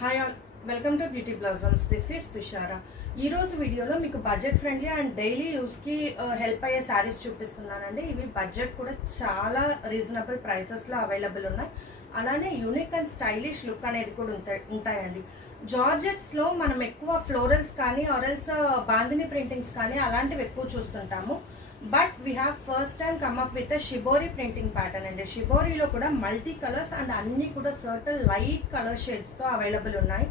Hi all, welcome to beauty blossoms. This is Tushara. ఈరోజు వీడియోలో మీకు బడ్జెట్ ఫ్రెండ్లీ అండ్ డైలీ యూస్కి హెల్ప్ అయ్యే శారీస్ చూపిస్తున్నానండి. ఇవి బడ్జెట్ కూడా చాలా రీజనబుల్ ప్రైసెస్లో అవైలబుల్ ఉన్నాయి. అలానే యూనిక్ అండ్ స్టైలిష్ లుక్ అనేది కూడా ఉంటాయండి. జార్జెట్స్లో మనం ఎక్కువ ఫ్లోరల్స్ కానీ ఆరెల్స్ బాందిని ప్రింటింగ్స్ కానీ అలాంటివి ఎక్కువ చూస్తుంటాము. But we have first time come up with shibori printing pattern అండి. షిబోరిలో కూడా మల్టీ కలర్స్ అండ్ అన్నీ కూడా సర్టన్ లైట్ కలర్ షేడ్స్తో అవైలబుల్ ఉన్నాయి.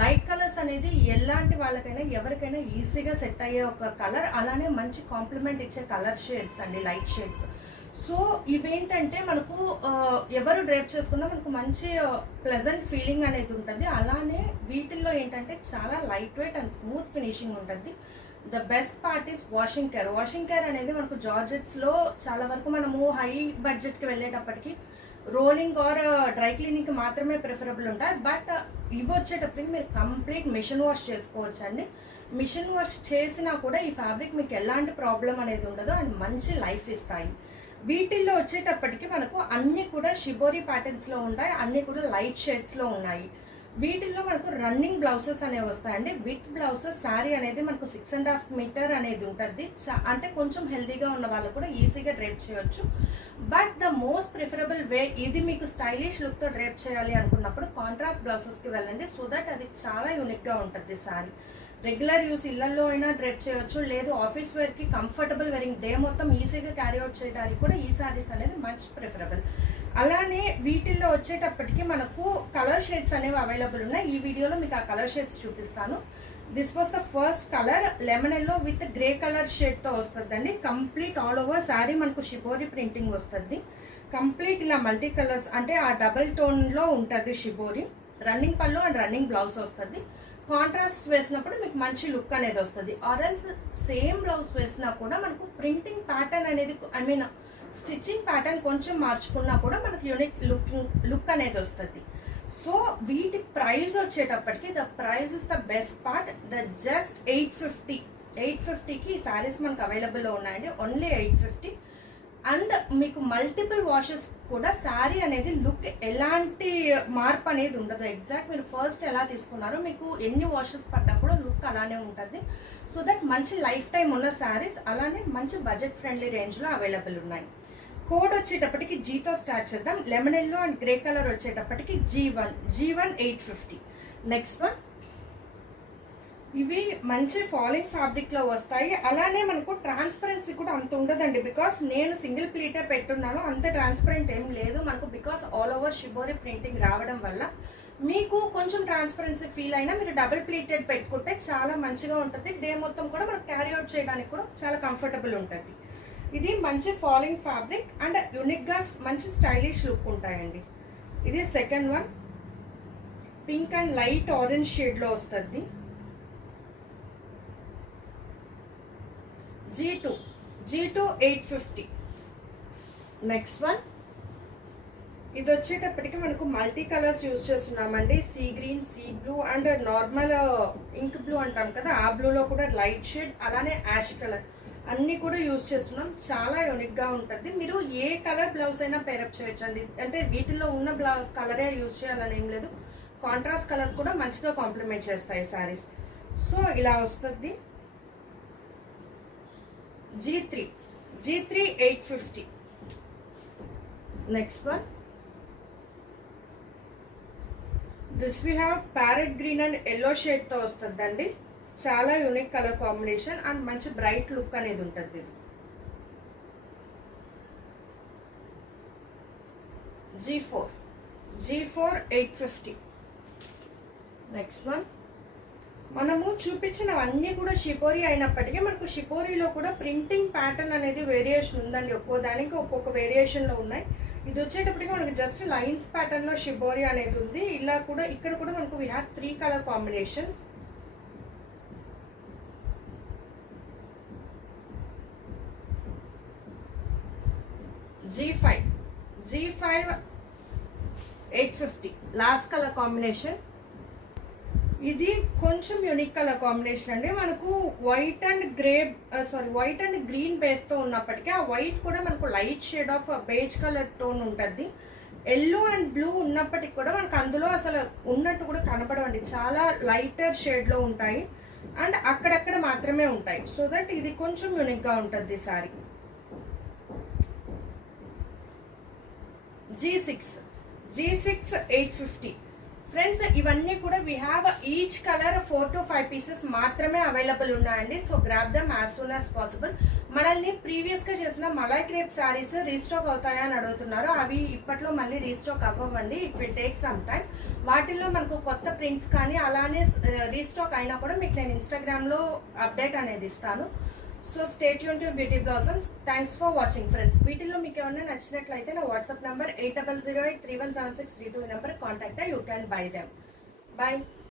లైట్ కలర్స్ అనేది ఎలాంటి వాళ్ళకైనా ఎవరికైనా ఈజీగా సెట్ అయ్యే ఒక కలర్, అలానే మంచి కాంప్లిమెంట్ ఇచ్చే కలర్ షేడ్స్ అండి, లైట్ షేడ్స్. సో ఇవేంటంటే మనకు ఎవరు డ్రేప్ చేసుకున్నా మనకు మంచి ప్లెజెంట్ ఫీలింగ్ అనేది ఉంటుంది. అలానే వీటిల్లో ఏంటంటే చాలా light weight and smooth finishing ఉంటుంది. The best part is washing care. Washing care అనేది మనకు జార్జెట్స్లో చాలా వరకు మనము హై బడ్జెట్కి వెళ్ళేటప్పటికి రోలింగ్ ఆర్ డ్రై క్లీనింగ్కి మాత్రమే ప్రిఫరబుల్ ఉంటాయి. బట్ ఇవి వచ్చేటప్పటికి మీరు కంప్లీట్ మిషన్ వాష్ చేసుకోవచ్చు అండి. మిషన్ వాష్ చేసినా కూడా ఈ ఫ్యాబ్రిక్ మీకు ఎలాంటి ప్రాబ్లం అనేది ఉండదు అండ్ మంచి లైఫ్ ఇస్తాయి. వీటిల్లో వచ్చేటప్పటికి మనకు అన్నీ కూడా షిబోరి ప్యాటర్న్స్లో ఉంటాయి, అన్నీ కూడా లైట్ షేడ్స్లో ఉన్నాయి. వీటిల్లో మనకు రన్నింగ్ బ్లౌజెస్ అనేవి వస్తాయండి. విత్ బ్లౌజెస్ శారీ అనేది మనకు 6.5 మీటర్ అనేది ఉంటుంది. అంటే కొంచెం హెల్దీగా ఉన్న వాళ్ళు కూడా ఈజీగా డ్రేప్ చేయొచ్చు. బట్ ద మోస్ట్ ప్రిఫరబుల్ వే, ఇది మీకు స్టైలిష్ లుక్తో డ్రేప్ చేయాలి అనుకున్నప్పుడు కాంట్రాస్ట్ బ్లౌజెస్కి వెళ్ళండి. సో దట్ అది చాలా యూనిక్గా ఉంటుంది శారీ. రెగ్యులర్ యూస్ ఇళ్లలో అయినా డ్రేప్ చేయొచ్చు, లేదు ఆఫీస్ వేర్కి కంఫర్టబుల్ వేరింగ్ డే మొత్తం ఈజీగా క్యారీ అవుట్ చేయడానికి కూడా ఈ శారీస్ అనేది మంచి ప్రిఫరబుల్. అలానే వీటిల్లో వచ్చేటప్పటికి మనకు కలర్ షేడ్స్ అనేవి అవైలబుల్ ఉన్నాయి. ఈ వీడియోలో మీకు ఆ కలర్ షేడ్స్ చూపిస్తాను. This was the first colour, lemon yellow with grey colour షేడ్తో వస్తుందండి. కంప్లీట్ ఆల్ ఓవర్ శారీ మనకు షిబోరి ప్రింటింగ్ వస్తుంది. కంప్లీట్ ఇలా మల్టీ కలర్స్ అంటే ఆ డబల్ టోన్లో ఉంటుంది షిబోరి. రన్నింగ్ పళ్ళు అండ్ రన్నింగ్ బ్లౌజ్ వస్తుంది. కాంట్రాస్ట్ వేసినప్పుడు మీకు మంచి లుక్ అనేది వస్తుంది. ఆరెల్స్ సేమ్ బ్లౌజ్ వేసినా కూడా మనకు ప్రింటింగ్ ప్యాటర్న్ అనేది స్టిచ్చింగ్ ప్యాటర్న్ కొంచెం మార్చుకున్నా కూడా మనకు యూనిక్ లుక్ అనేది వస్తుంది. సో వీటి ప్రైస్ వచ్చేటప్పటికి the price is the best part. The just 850కి ఈ శారీస్ మనకు అవైలబుల్లో ఉన్నాయండి. ఓన్లీ 850. అండ్ మీకు మల్టిపుల్ వాషెస్ కూడా శారీ అనేది లుక్ ఎలాంటి మార్పు అనేది ఉండదు. ఎగ్జాక్ట్ మీరు ఫస్ట్ ఎలా తీసుకున్నారో మీకు ఎన్ని వాషెస్ పడ్డా కూడా లుక్ అలానే ఉంటుంది. సో దట్ మంచి లైఫ్ టైం ఉన్న శారీస్, అలానే మంచి బడ్జెట్ ఫ్రెండ్లీ రేంజ్లో అవైలబుల్ ఉన్నాయి. కోడ్ వచ్చేటప్పటికి జీతో స్టార్ట్ చేద్దాం. Lemon yellow and grey colour వచ్చేటప్పటికి G1 850. నెక్స్ట్ వన్, ఇవి మంచి ఫాలింగ్ ఫ్యాబ్రిక్లో వస్తాయి. అలానే మనకు ట్రాన్స్పరెన్సీ కూడా అంత ఉండదండి. బికాస్ నేను సింగిల్ ప్లీటర్ పెట్టున్నాను, అంత ట్రాన్స్పరెంట్ ఏం లేదు మనకు. Because all over shibori printing రావడం వల్ల మీకు కొంచెం ట్రాన్స్పరెన్సీ ఫీల్ అయినా మీరు డబుల్ ప్లీటెడ్ పెట్టుకుంటే చాలా మంచిగా ఉంటుంది. డే మొత్తం కూడా మనకు క్యారీ అవుట్ చేయడానికి కూడా చాలా కంఫర్టబుల్ ఉంటుంది. ఇది మంచి ఫాలింగ్ ఫ్యాబ్రిక్ అండ్ యూనిక్గా మంచి స్టైలిష్ లుక్ ఉంటాయండి. ఇది second one, pink and light orange షేడ్లో వస్తుంది. G2 850. నెక్స్ట్ వన్, ఇది వచ్చేటప్పటికి మనకు మల్టీ కలర్స్ యూజ్ చేస్తున్నామండి. Sea green, sea blue and normal ink blue అంటాం కదా, ఆ బ్లూలో కూడా లైట్ షేడ్, అలానే యాష్ కలర్ అన్నీ కూడా యూజ్ చేస్తున్నాం. చాలా యూనిక్గా ఉంటుంది. మీరు ఏ కలర్ బ్లౌజ్ అయినా పేరప్ చేయొచ్చు అండి. అంటే వీటిల్లో ఉన్న కలరే యూజ్ చేయాలని ఏం లేదు. కాంట్రాస్ట్ కలర్స్ కూడా మంచిగా కాంప్లిమెంట్ చేస్తాయి శారీస్. సో ఇలా వస్తుంది. G3 850. Next one, this we have parrot green and yellow షేడ్తో వస్తుందండి. చాలా యూనిక్ కలర్ కాంబినేషన్ అండ్ మంచి బ్రైట్ లుక్ అనేది ఉంటుంది. ఇది G4 850. నెక్స్ట్ వన్, మనము చూపించినవన్నీ కూడా షిబోరి అయినప్పటికీ మనకు షిబోరిలో కూడా ప్రింటింగ్ ప్యాటర్న్ అనేది వేరియేషన్ ఉందండి. ఒక్కో దానికి ఒక్కొక్క వేరియేషన్లో ఉన్నాయి. ఇది వచ్చేటప్పటికి మనకు జస్ట్ లైన్స్ ప్యాటర్న్లో షిబోరి అనేది ఉంది. ఇలా కూడా ఇక్కడ కూడా మనకు we have 3 colour combinations. G5 850. Last colour combination. ఇది కొంచెం యూనిక్ కలర్ కాంబినేషన్ అండి. మనకు వైట్ అండ్ గ్రీన్ బేస్తో ఉన్నప్పటికీ ఆ వైట్ కూడా మనకు light shade of beige colour tone ఉంటుంది. ఎల్లో అండ్ బ్లూ ఉన్నప్పటికి కూడా మనకు అందులో అసలు ఉన్నట్టు కూడా కనపడవండి. చాలా లైటర్ షేడ్లో ఉంటాయి అండ్ అక్కడక్కడ మాత్రమే ఉంటాయి. సో దట్ ఇది కొంచెం యూనిక్గా ఉంటుంది ఈ సారీ. G6 850 friends. ఇవన్నీ కూడా we have each colour 4 to 5 pieces మాత్రమే అవైలబుల్ ఉన్నాయండి. So grab them as soon as possible. మనల్ని ప్రీవియస్గా చేసిన మలై క్రేప్ శారీస్ రీస్టాక్ అవుతాయా అని అడుగుతున్నారు. అవి ఇప్పట్లో మళ్ళీ రీస్టాక్ అవ్వండి. It will take some time. వాటిల్లో మనకు కొత్త ప్రింట్స్ కానీ అలానే రీస్టాక్ అయినా కూడా మీకు నేను ఇన్స్టాగ్రామ్లో అప్డేట్ అనేది ఇస్తాను. So stay tune to beauty blossoms. Thanks for watching friends. వీటిల్లో మీకు ఏమైనా నచ్చినట్లయితే నా WhatsApp number 8008317632 number contact you can buy them. By.